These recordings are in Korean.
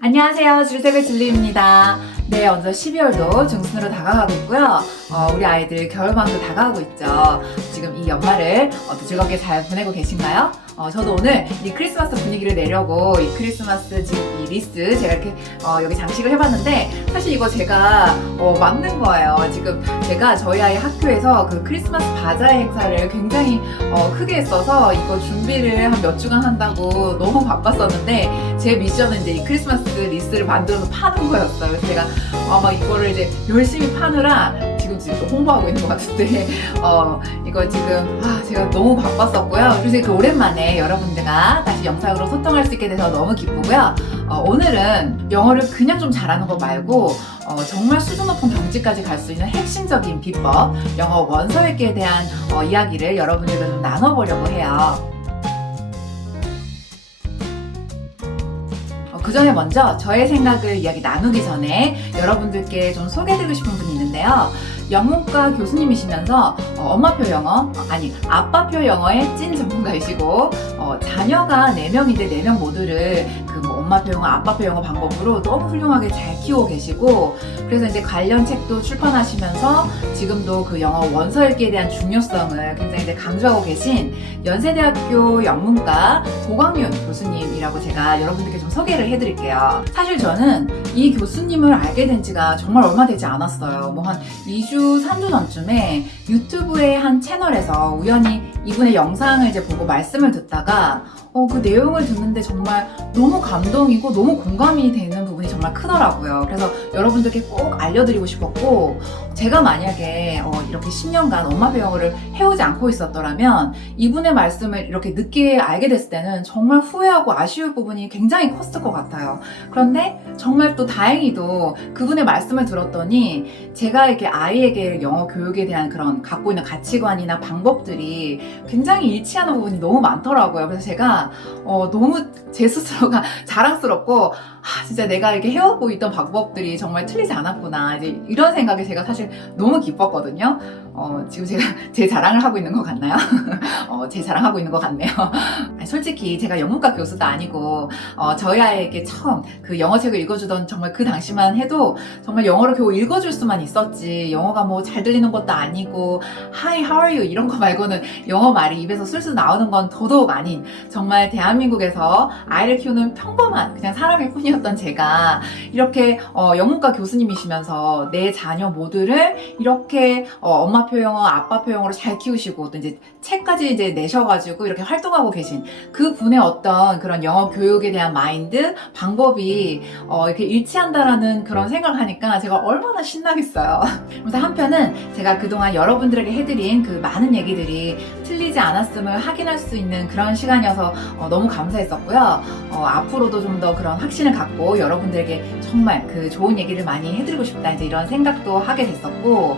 안녕하세요. 줄세배 줄리입니다. 네, 어느덧 12월도 중순으로 다가가고 있고요. 우리 아이들 겨울방학도 다가가고 있죠. 지금 이 연말을 즐겁게 잘 보내고 계신가요? 저도 오늘 이 크리스마스 분위기를 내려고 이 크리스마스 지금 이 리스 제가 이렇게 여기 장식을 해봤는데 사실 이거 제가 만든 거예요. 지금 제가 저희 아이 학교에서 그 크리스마스 바자회 행사를 굉장히 크게 했어서 이거 준비를 한 몇 주간 한다고 너무 바빴었는데 제 미션은 이제 이 크리스마스 리스를 만들어서 파는 거였어요. 그래서 제가 막 이거를 이제 열심히 파느라 지금 홍보하고 있는 것 같은데 이거 지금 제가 너무 바빴었고요. 그래서 이렇게 오랜만에 여러분들과 다시 영상으로 소통할 수 있게 돼서 너무 기쁘고요. 오늘은 영어를 그냥 좀 잘하는 거 말고 정말 수준 높은 경지까지 갈 수 있는 핵심적인 비법, 영어 원서 읽기에 대한 이야기를 여러분들과 좀 나눠보려고 해요. 그 전에 먼저 저의 생각을 이야기 나누기 전에 여러분들께 좀 소개해드리고 싶은 분이 있는데요. 영문과 교수님이시면서 엄마표 영어, 아빠표 영어의 찐 전문가이시고 자녀가 4명인데 4명 모두를 엄마표 영어, 아빠표 영어 방법으로 너무 훌륭하게 잘 키우고 계시고 그래서 이제 관련 책도 출판하시면서 지금도 그 영어 원서 읽기에 대한 중요성을 굉장히 이제 강조하고 계신 연세대학교 영문과 고광윤 교수님이라고 제가 여러분들께 좀 소개를 해드릴게요. 사실 저는 이 교수님을 알게 된 지가 정말 얼마 되지 않았어요. 한 2주, 3주 전쯤에 유튜브의 한 채널에서 우연히 이분의 영상을 이제 보고 말씀을 듣다가 그 내용을 듣는데 정말 너무 감동이고 너무 공감이 되는 부분이 정말 크더라고요. 그래서 여러분들께 꼭 알려드리고 싶었고 제가 만약에 이렇게 10년간 엄마표 영어를 해오지 않고 있었더라면 이분의 말씀을 이렇게 늦게 알게 됐을 때는 정말 후회하고 아쉬울 부분이 굉장히 컸을 것 같아요. 그런데 정말 또 다행히도 그분의 말씀을 들었더니 제가 이렇게 아이에게 영어 교육에 대한 그런 갖고 있는 가치관이나 방법들이 굉장히 일치하는 부분이 너무 많더라고요. 그래서 제가 너무 제 스스로가 자랑스럽고 진짜 내가 이렇게 해오고 있던 방법들이 정말 틀리지 않았구나 이제 이런 생각에 제가 사실 너무 기뻤거든요. 지금 제가 제 자랑을 하고 있는 것 같나요? 제 자랑하고 있는 것 같네요. 솔직히 제가 영문과 교수도 아니고 저희 아이에게 처음 그 영어책을 읽어주던 정말 그 당시만 해도 정말 영어를 겨우 읽어줄 수만 있었지 영어가 뭐 잘 들리는 것도 아니고 Hi, how are you 이런 거 말고는 영어 말이 입에서 술술 나오는 건 더더욱 아닌 정말 대한민국에서 아이를 키우는 평범한 그냥 사람일 뿐이었던 제가 이렇게 영문과 교수님이시면서 내 자녀 모두를 이렇게 엄마표 영어, 아빠표 영어로 잘 키우시고 또 이제 책까지 이제 내셔가지고 이렇게 활동하고 계신 그 분의 어떤 그런 영어 교육에 대한 마인드, 방법이 이렇게 일치한다라는 그런 생각을 하니까 제가 얼마나 신나겠어요. 그래서 한편은 제가 그동안 여러분들에게 해드린 그 많은 얘기들이 틀리지 않았음을 확인할 수 있는 그런 시간이어서 너무 감사했었고요. 앞으로도 좀 더 그런 확신을 갖고 여러분들에게 정말 그 좋은 얘기를 많이 해드리고 싶다 이제 이런 생각도 하게 됐었고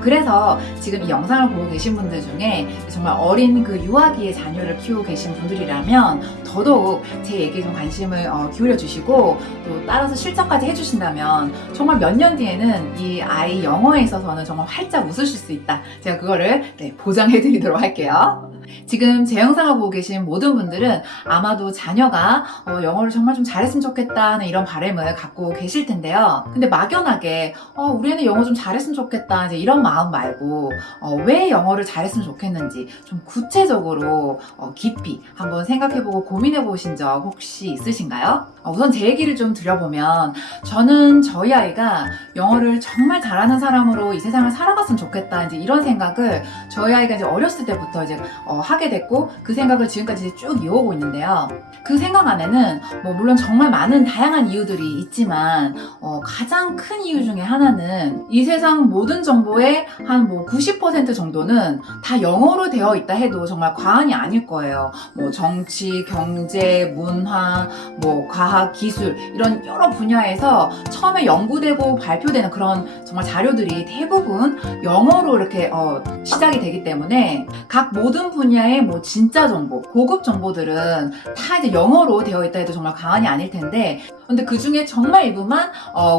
그래서 지금 이 영상을 보고 계신 분들 중에 정말 어린 그 유아기의 자녀를 키우고 계신 분들이라면 더더욱 제 얘기에 좀 관심을 기울여 주시고 또 따라서 실천까지 해주신다면 정말 몇 년 뒤에는 이 아이 영어에 있어서는 정말 활짝 웃으실 수 있다. 제가 그거를 보장해 드리도록 할게요. 지금 제 영상을 보고 계신 모든 분들은 아마도 자녀가 영어를 정말 좀 잘했으면 좋겠다 하는 이런 바람을 갖고 계실 텐데요. 근데 막연하게 우리 애는 영어 좀 잘했으면 좋겠다 이제 이런 마음 말고 왜 영어를 잘했으면 좋겠는지 좀 구체적으로 깊이 한번 생각해보고 고민해보신 적 혹시 있으신가요? 우선 제 얘기를 좀 드려보면 저는 저희 아이가 영어를 정말 잘하는 사람으로 이 세상을 살아갔으면 좋겠다 이제 이런 생각을 저희 아이가 이제 어렸을 때부터 이제 하게 됐고 그 생각을 지금까지 쭉 이어오고 있는데요. 그 생각 안에는 물론 정말 많은 다양한 이유들이 있지만 가장 큰 이유 중에 하나는 이 세상 모든 정보의 한 90% 정도는 다 영어로 되어 있다 해도 정말 과언이 아닐 거예요. 정치, 경제, 문화, 과학, 기술 이런 여러 분야에서 처음에 연구되고 발표되는 그런 정말 자료들이 대부분 영어로 이렇게 시작이 되기 때문에 각 모든 분야의 진짜 정보, 고급 정보들은 다 이제 영어로 되어 있다 해도 정말 과언이 아닐 텐데 근데 그 중에 정말 일부만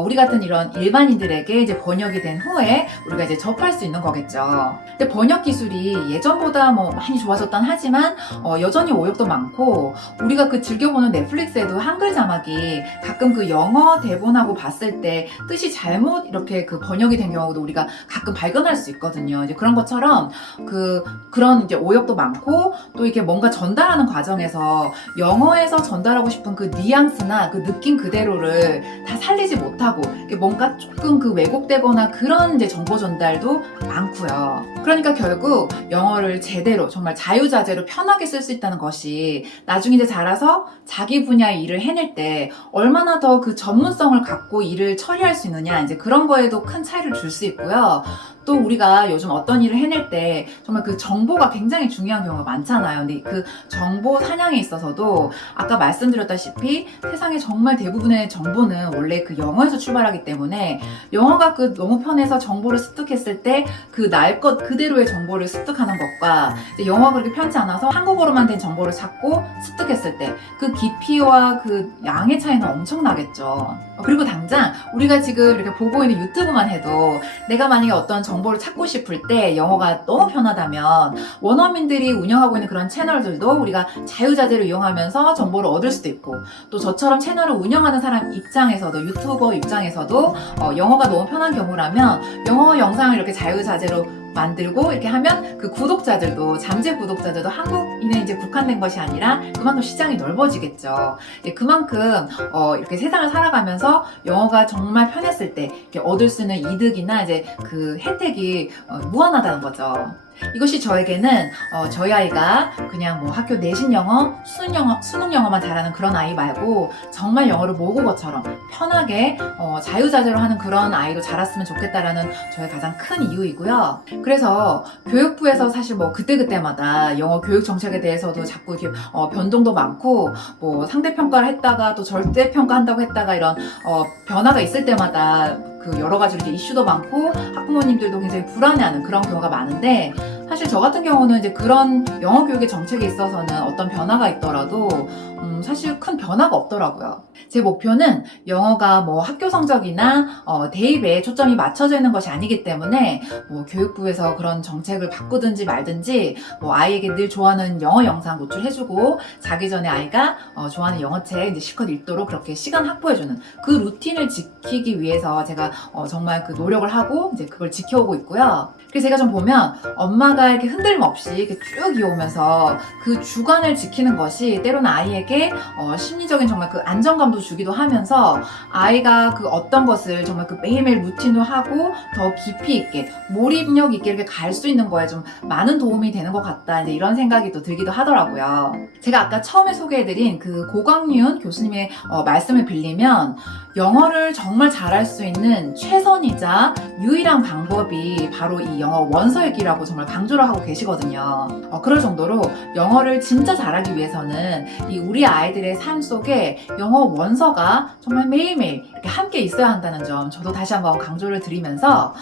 우리 같은 이런 일반인들에게 이제 번역이 된 후에 우리가 이제 접할 수 있는 거겠죠. 근데 번역 기술이 예전보다 뭐 많이 좋아졌단 하지만 여전히 오역도 많고, 우리가 그 즐겨보는 넷플릭스에도 한글 자막이 가끔 그 영어 대본하고 봤을 때 뜻이 잘못 이렇게 그 번역이 된 경우도 우리가 가끔 발견할 수 있거든요. 이제 그런 것처럼 그런 이제 오역도 많고, 또 이렇게 뭔가 전달하는 과정에서 영어에서 전달하고 싶은 그 뉘앙스나 그 느낌 그대로를 다 살리지 못하고 뭔가 조금 그 왜곡되거나 그런 이제 정보 전달도 많고요. 그러니까 결국 영어를 제대로 정말 자유자재로 편하게 쓸 수 있다는 것이 나중에 이제 자라서 자기 분야의 일을 해낼 때 얼마나 더 그 전문성을 갖고 일을 처리할 수 있느냐, 이제 그런 거에도 큰 차이를 줄 수 있고요. 또 우리가 요즘 어떤 일을 해낼 때 정말 그 정보가 굉장히 중요한 경우가 많잖아요. 근데 그 정보 사냥에 있어서도 아까 말씀드렸다시피 세상의 정말 대부분의 정보는 원래 그 영어에서 출발하기 때문에 영어가 그 너무 편해서 정보를 습득했을 때 그 날 것 그대로의 정보를 습득하는 것과 영어가 그렇게 편치 않아서 한국어로만 된 정보를 찾고 습득했을 때 그 깊이와 그 양의 차이는 엄청나겠죠. 그리고 당장 우리가 지금 이렇게 보고 있는 유튜브만 해도 내가 만약에 어떤 정보를 찾고 싶을 때 영어가 너무 편하다면 원어민들이 운영하고 있는 그런 채널들도 우리가 자유자재로 이용하면서 정보를 얻을 수도 있고, 또 저처럼 채널을 운영하는 사람 입장에서도, 유튜버 입장에서도 영어가 너무 편한 경우라면 영어 영상을 이렇게 자유자재로 만들고 이렇게 하면 그 구독자들도, 잠재 구독자들도 한국인에 이제 국한된 것이 아니라 그만큼 시장이 넓어지겠죠. 그만큼 이렇게 세상을 살아가면서 영어가 정말 편했을 때 이렇게 얻을 수 있는 이득이나 이제 그 혜택이 무한하다는 거죠. 이것이 저에게는 저희 아이가 그냥 뭐 학교 내신 영어, 수능 영어만 잘하는 그런 아이 말고 정말 영어를 모국어처럼 편하게 자유자재로 하는 그런 아이로 자랐으면 좋겠다라는 저의 가장 큰 이유이고요. 그래서 교육부에서 사실 뭐 그때그때마다 영어 교육 정책에 대해서도 자꾸 이렇게 변동도 많고, 뭐 상대평가를 했다가 또 절대평가한다고 했다가 이런 변화가 있을 때마다 그 여러 가지로 이제 이슈도 많고 학부모님들도 굉장히 불안해하는 그런 경우가 많은데, 사실 저 같은 경우는 이제 그런 영어 교육의 정책에 있어서는 어떤 변화가 있더라도 사실 큰 변화가 없더라고요. 제 목표는 영어가 뭐 학교 성적이나 대입에 초점이 맞춰져 있는 것이 아니기 때문에 뭐 교육부에서 그런 정책을 바꾸든지 말든지 뭐 아이에게 늘 좋아하는 영어 영상 노출해주고 자기 전에 아이가 좋아하는 영어책 이제 실컷 읽도록 그렇게 시간 확보해주는 그 루틴을 지키기 위해서 제가 정말 그 노력을 하고 이제 그걸 지켜오고 있고요. 그래서 제가 좀 보면 엄마가 이렇게 흔들림 없이 이렇게 쭉 이어오면서 그 주관을 지키는 것이 때로는 아이에게 심리적인 정말 그 안정감도 주기도 하면서 아이가 그 어떤 것을 정말 그 매일매일 루틴으로 하고 더 깊이 있게 몰입력 있게 이렇게 갈 수 있는 거에 좀 많은 도움이 되는 것 같다, 이제 이런 생각이 또 들기도 하더라고요. 제가 아까 처음에 소개해드린 그 고광윤 교수님의 말씀을 빌리면 영어를 정말 잘할 수 있는 최선이자 유일한 방법이 바로 이 영어 원서 읽기라고 정말 강조를 하고 계시거든요. 그럴 정도로 영어를 진짜 잘하기 위해서는 이 우리 아이들의 삶 속에 영어 원서가 정말 매일매일 이렇게 함께 있어야 한다는 점 저도 다시 한번 강조를 드리면서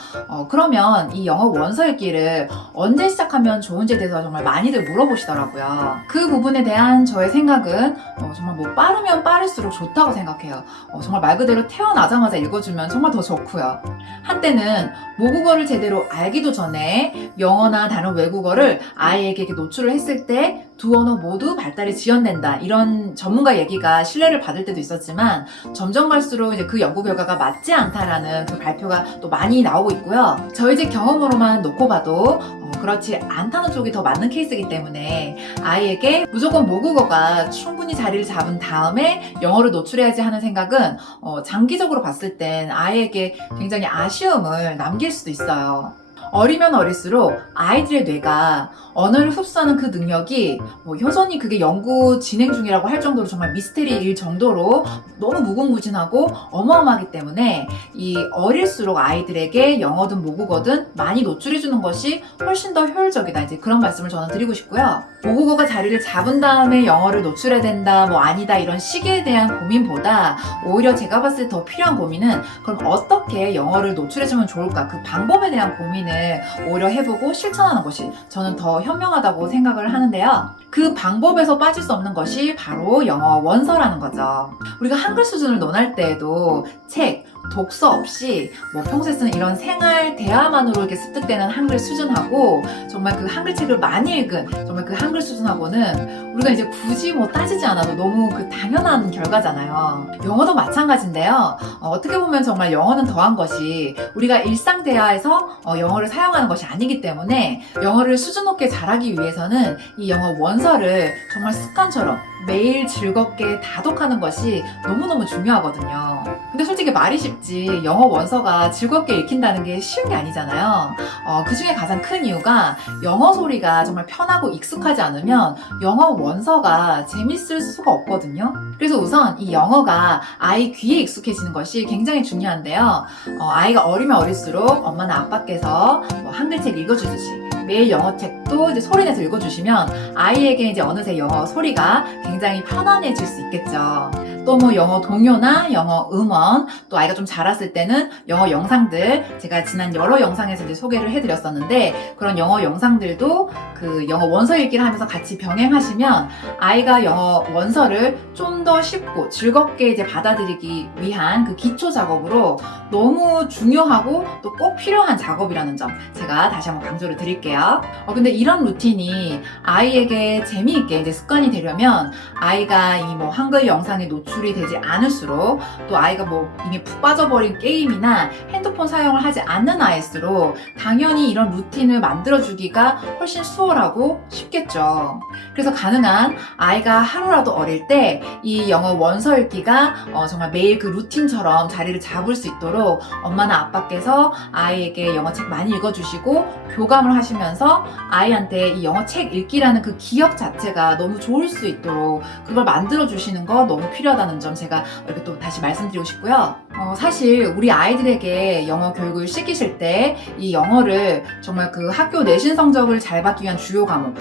그러면 이 영어 원서 읽기를 언제 시작하면 좋은지에 대해서 정말 많이들 물어보시더라고요. 그 부분에 대한 저의 생각은 정말 뭐 빠르면 빠를수록 좋다고 생각해요. 정말 말 그대로 태어나자마자 읽어주면 정말 더 좋고요. 한때는 모국어를 제대로 알기도 전에 영어나 다른 외국어를 아이에게 이렇게 노출을 했을 때 두 언어 모두 발달이 지연된다, 이런 전문가 얘기가 신뢰를 받을 때도 있었지만 점점 갈수록 이제 그 연구 결과가 맞지 않다라는 그 발표가 또 많이 나오고 있고요. 저희 집 경험으로만 놓고 봐도 그렇지 않다는 쪽이 더 맞는 케이스이기 때문에 아이에게 무조건 모국어가 충분히 자리를 잡은 다음에 영어를 노출해야지 하는 생각은 장기적으로 봤을 땐 아이에게 굉장히 아쉬움을 남길 수도 있어요. 어리면 어릴수록 아이들의 뇌가 언어를 흡수하는 그 능력이 여전히 그게 연구 진행 중이라고 할 정도로 정말 미스테리일 정도로 너무 무궁무진하고 어마어마하기 때문에 이 어릴수록 아이들에게 영어든 모국어든 많이 노출해주는 것이 훨씬 더 효율적이다, 이제 그런 말씀을 저는 드리고 싶고요. 모국어가 자리를 잡은 다음에 영어를 노출해야 된다, 뭐 아니다, 이런 시기에 대한 고민보다 오히려 제가 봤을 때 더 필요한 고민은 그럼 어떻게 영어를 노출해주면 좋을까, 그 방법에 대한 고민을 습관을 오히려 해보고 실천하는 것이 저는 더 현명하다고 생각을 하는데요. 그 방법에서 빠질 수 없는 것이 바로 영어 원서라는 거죠. 우리가 한글 수준을 논할 때에도 책, 독서 없이 평소에 쓰는 이런 생활 대화만으로 이렇게 습득되는 한글 수준하고 정말 그 한글 책을 많이 읽은 정말 그 한글 수준하고는 우리가 이제 굳이 따지지 않아도 너무 그 당연한 결과잖아요. 영어도 마찬가지인데요. 어떻게 보면 정말 영어는 더한 것이 우리가 일상 대화에서 영어를 사용하는 것이 아니기 때문에 영어를 수준 높게 잘하기 위해서는 이 영어 원서를 정말 습관처럼 매일 즐겁게 다독하는 것이 너무너무 중요하거든요. 근데 솔직히 말이 쉽지 영어 원서가 즐겁게 읽힌다는 게 쉬운 게 아니잖아요. 그 중에 가장 큰 이유가 영어 소리가 정말 편하고 익숙하지 않으면 영어 원서가 재밌을 수가 없거든요. 그래서 우선 이 영어가 아이 귀에 익숙해지는 것이 굉장히 중요한데요. 아이가 어리면 어릴수록 엄마나 아빠께서 한글책 읽어주듯이 매일 영어책도 이제 소리내서 읽어주시면 아이에게 이제 어느새 영어 소리가 굉장히 편안해질 수 있겠죠. 또 영어 동요나 영어 음원, 또 아이가 좀 자랐을 때는 영어 영상들, 제가 지난 여러 영상에서 이제 소개를 해드렸었는데 그런 영어 영상들도 그 영어 원서 읽기를 하면서 같이 병행하시면 아이가 영어 원서를 좀 더 쉽고 즐겁게 이제 받아들이기 위한 그 기초 작업으로 너무 중요하고 또 꼭 필요한 작업이라는 점 제가 다시 한번 강조를 드릴게요. 근데 이런 루틴이 아이에게 재미있게 이제 습관이 되려면 아이가 이미 한글 영상에 노출이 되지 않을수록 또 아이가 이미 푹 빠져버린 게임이나 핸드폰 사용을 하지 않는 아이일수록 당연히 이런 루틴을 만들어주기가 훨씬 수월하고 쉽겠죠. 그래서 가능한 아이가 하루라도 어릴 때 이 영어 원서 읽기가 정말 매일 그 루틴처럼 자리를 잡을 수 있도록 엄마나 아빠께서 아이에게 영어책 많이 읽어주시고 교감을 하시면서 아이한테 이 영어책 읽기라는 그 기억 자체가 너무 좋을 수 있도록 그걸 만들어주시는 거 너무 필요하다는 점 제가 이렇게 또 다시 말씀드리고 싶고요. 사실 우리 아이들에게 영어 교육을 시키실 때 이 영어를 정말 그 학교 내신 성적을 잘 받기 위한 주요 과목,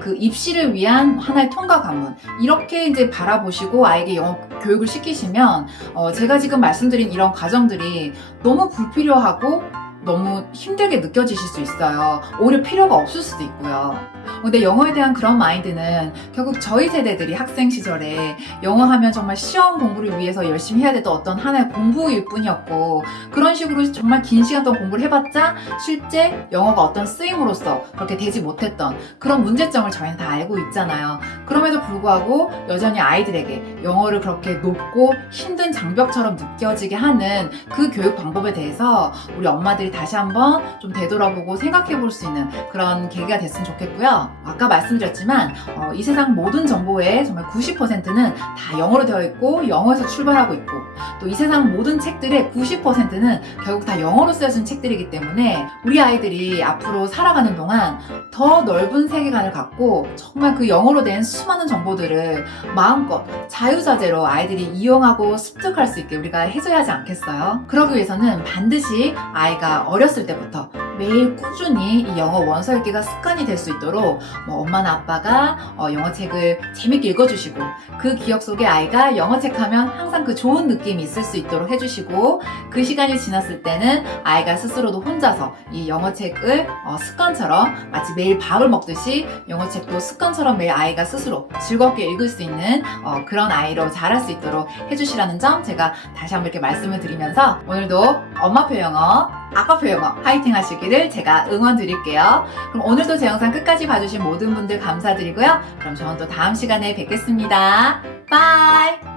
그 입시를 위한 하나의 통과 과목 이렇게 이제 바라보시고 아이에게 영어 교육을 시키시면 제가 지금 말씀드린 이런 과정들이 너무 불필요하고 너무 힘들게 느껴지실 수 있어요. 오히려 필요가 없을 수도 있고요. 근데 영어에 대한 그런 마인드는 결국 저희 세대들이 학생 시절에 영어 하면 정말 시험 공부를 위해서 열심히 해야 됐던 어떤 하나의 공부일 뿐이었고 그런 식으로 정말 긴 시간 동안 공부를 해봤자 실제 영어가 어떤 쓰임으로써 그렇게 되지 못했던 그런 문제점을 저희는 다 알고 있잖아요. 그럼에도 불구하고 여전히 아이들에게 영어를 그렇게 높고 힘든 장벽처럼 느껴지게 하는 그 교육 방법에 대해서 우리 엄마들이 다시 한번 좀 되돌아보고 생각해 볼 수 있는 그런 계기가 됐으면 좋겠고요. 아까 말씀드렸지만 이 세상 모든 정보의 정말 90%는 다 영어로 되어 있고 영어에서 출발하고 있고 또 이 세상 모든 책들의 90%는 결국 다 영어로 쓰여진 책들이기 때문에 우리 아이들이 앞으로 살아가는 동안 더 넓은 세계관을 갖고 정말 그 영어로 된 수많은 정보들을 마음껏 자유자재로 아이들이 이용하고 습득할 수 있게 우리가 해줘야 하지 않겠어요? 그러기 위해서는 반드시 아이가 어렸을 때부터 매일 꾸준히 이 영어 원서 읽기가 습관이 될 수 있도록 엄마나 아빠가 영어책을 재밌게 읽어주시고 그 기억 속에 아이가 영어책 하면 항상 그 좋은 느낌이 있을 수 있도록 해주시고 그 시간이 지났을 때는 아이가 스스로도 혼자서 이 영어책을 습관처럼 마치 매일 밥을 먹듯이 영어책도 습관처럼 매일 아이가 스스로 즐겁게 읽을 수 있는 그런 아이로 자랄 수 있도록 해주시라는 점 제가 다시 한번 이렇게 말씀을 드리면서 오늘도 엄마표 영어 아빠표 영어 파이팅 하시기를 제가 응원 드릴게요. 그럼 오늘도 제 영상 끝까지 봐주신 모든 분들 감사드리고요. 그럼 저는 또 다음 시간에 뵙겠습니다. 바이!